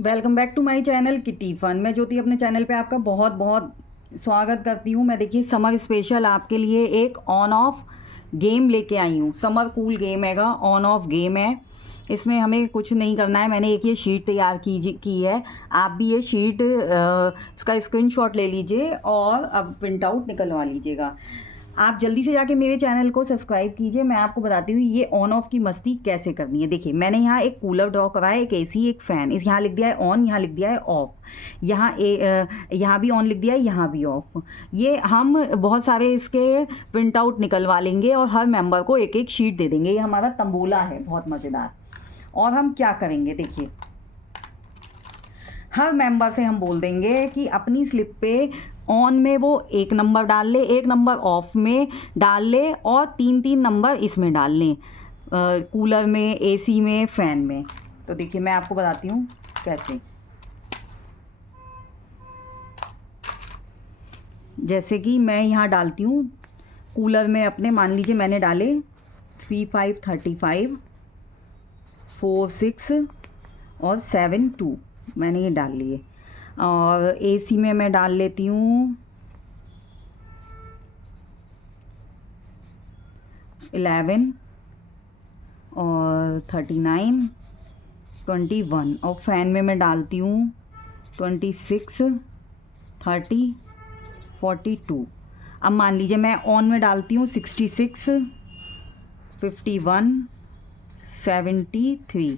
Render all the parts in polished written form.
Welcome back to my channel kitty fun. मैं ज्योति अपने channel पे आपका बहुत बहुत स्वागत करती हूँ। मैं देखिए समर स्पेशल आपके लिए एक ऑन ऑफ गेम लेके आई हूँ। समर कूल गेम हैगा, ऑन ऑफ गेम है। इसमें हमें कुछ नहीं करना है। मैंने एक ये शीट तैयार की है। आप भी ये शीट इसका स्क्रीनशॉट ले लीजिए और अब प्रिंट आउट निकलवा लीजिएगा। आप जल्दी से जाके मेरे चैनल को सब्सक्राइब कीजिए। मैं आपको बताती हूँ ये ऑन ऑफ की मस्ती कैसे करनी है। देखिए मैंने यहाँ एक कूलर ड्रॉ कराया है, एक एसी, एक फ़ैन। इस यहाँ लिख दिया है ऑन, यहाँ लिख दिया है ऑफ, यहाँ भी ऑन लिख दिया है, यहाँ भी ऑफ। ये हम बहुत सारे इसके प्रिंट आउट निकलवा लेंगे और हर मेंबर को एक एक शीट दे देंगे। ये हमारा तंबोला है, बहुत मज़ेदार। और हम क्या करेंगे देखिए, हर मेंबर से हम बोल देंगे कि अपनी स्लिप पे ऑन में वो एक नंबर डाल ले, एक नंबर ऑफ में डाल ले और तीन तीन नंबर इसमें डाल लें, कूलर में, एसी में, फ़ैन में। तो देखिए मैं आपको बताती हूँ कैसे। जैसे कि मैं यहाँ डालती हूँ कूलर में अपने, मान लीजिए मैंने डाले 3, 5, 35, 4, 6 और 7, 2 मैंने ये डाल लिए। और एसी में मैं डाल लेती हूँ 11 और 39, 21। और फ़ैन में मैं डालती हूँ 26, 30, 42। अब मान लीजिए मैं ऑन में डालती हूँ 66, 51, 73।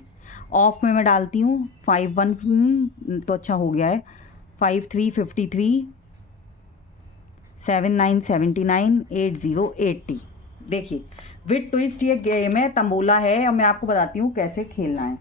ऑफ में मैं डालती हूँ 5, 1 तो अच्छा हो गया है, 5, 3, 53, 7, 9, 79, 8, 0, 80। देखिए विद ट्विस्ट ये गेम है, तंबोला है। और मैं आपको बताती हूँ कैसे खेलना है।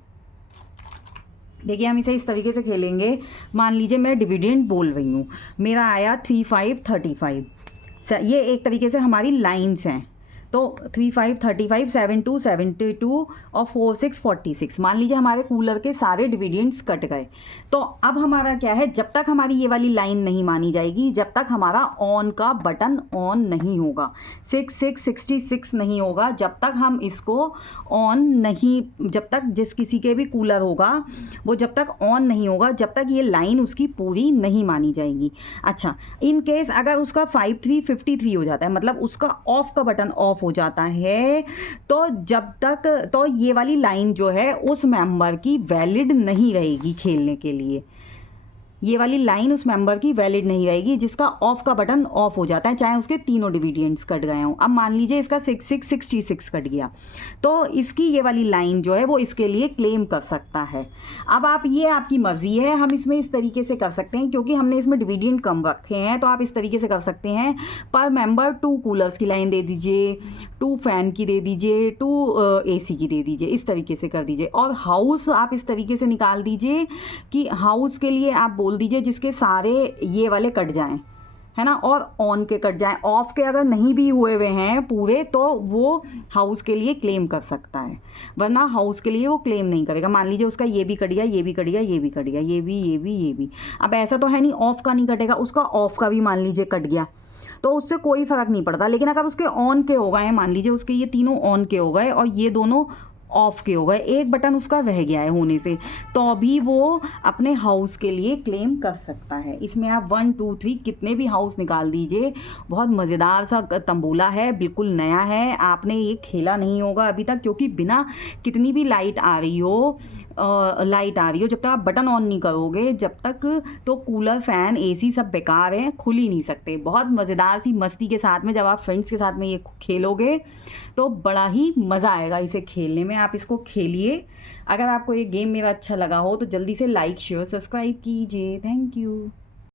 देखिए हम इसे इस तरीके से खेलेंगे। मान लीजिए मैं डिविडेंड बोल रही हूँ, मेरा आया 3, 5, 35। ये एक तरीके से हमारी लाइन्स हैं। तो 3, 5, 35, 7, 2, 72 और 4, 6, 46। मान लीजिए हमारे कूलर के सारे डिविडेंड्स कट गए। तो अब हमारा क्या है, जब तक हमारी ये वाली लाइन नहीं मानी जाएगी, जब तक हमारा ऑन का बटन ऑन नहीं होगा, 6, 6, 66 नहीं होगा, जब तक हम इसको ऑन नहीं, जब तक जिस किसी के भी कूलर होगा वो जब तक ऑन नहीं होगा, जब तक ये लाइन उसकी पूरी नहीं मानी जाएगी। अच्छा, इन केस अगर उसका 5, 3, 53 हो जाता है, मतलब उसका ऑफ का बटन ऑफ हो जाता है, तो जब तक तो ये वाली लाइन जो है उस मेंबर की वैलिड नहीं रहेगी खेलने के लिए। ये वाली लाइन उस मेंबर की वैलिड नहीं रहेगी जिसका ऑफ का बटन ऑफ हो जाता है, चाहे उसके तीनों डिविडेंड्स कट गए हों। अब मान लीजिए इसका 6, 6, 66 कट गया, तो इसकी ये वाली लाइन जो है वो इसके लिए क्लेम कर सकता है। अब आप, ये आपकी मर्जी है, हम इसमें इस तरीके से कर सकते हैं क्योंकि हमने इसमें डिविडेंड कम रखे हैं, तो आप इस तरीके से कर सकते हैं। पर मेंबर 2 कूलर्स की लाइन दे दीजिए, 2 फ़ैन की दे दीजिए, 2 एसी की दे दीजिए, इस तरीके से कर दीजिए। और हाउस आप इस तरीके से निकाल दीजिए कि हाउस के लिए आप बोल दीजिए जिसके सारे ये वाले कट जाएं, है ना, और ऑन के कट जाएं। ऑफ के अगर नहीं भी हुए हुए हैं पूरे, तो वो हाउस के लिए क्लेम कर सकता है, वरना हाउस के लिए वो क्लेम नहीं करेगा। मान लीजिए उसका ये भी कट गया, ये भी कट गया, ये भी कट गया, ये भी, ये भी, ये भी। अब ऐसा तो है नहीं ऑफ का नहीं कटेगा, उसका ऑफ का भी मान लीजिए कट गया, तो उससे कोई फ़र्क नहीं पड़ता। लेकिन अगर उसके ऑन के हो गए हैं, मान लीजिए उसके ये तीनों ऑन के हो गए और ये दोनों ऑफ के हो गए, एक बटन उसका रह गया है होने से, तो भी वो अपने हाउस के लिए क्लेम कर सकता है। इसमें आप 1, 2, 3 कितने भी हाउस निकाल दीजिए। बहुत मज़ेदार सा तंबोला है, बिल्कुल नया है, आपने ये खेला नहीं होगा अभी तक, क्योंकि बिना कितनी भी लाइट आ रही हो, जब तक आप बटन ऑन नहीं करोगे, जब तक, तो कूलर, फ़ैन, एसी सब बेकार हैं, खुल ही नहीं सकते। बहुत मज़ेदार सी मस्ती के साथ में जब आप फ्रेंड्स के साथ में ये खेलोगे तो बड़ा ही मज़ा आएगा इसे खेलने में। आप इसको खेलिए। अगर आपको ये गेम मेरा अच्छा लगा हो तो जल्दी से लाइक, शेयर, सब्सक्राइब कीजिए। Thank you.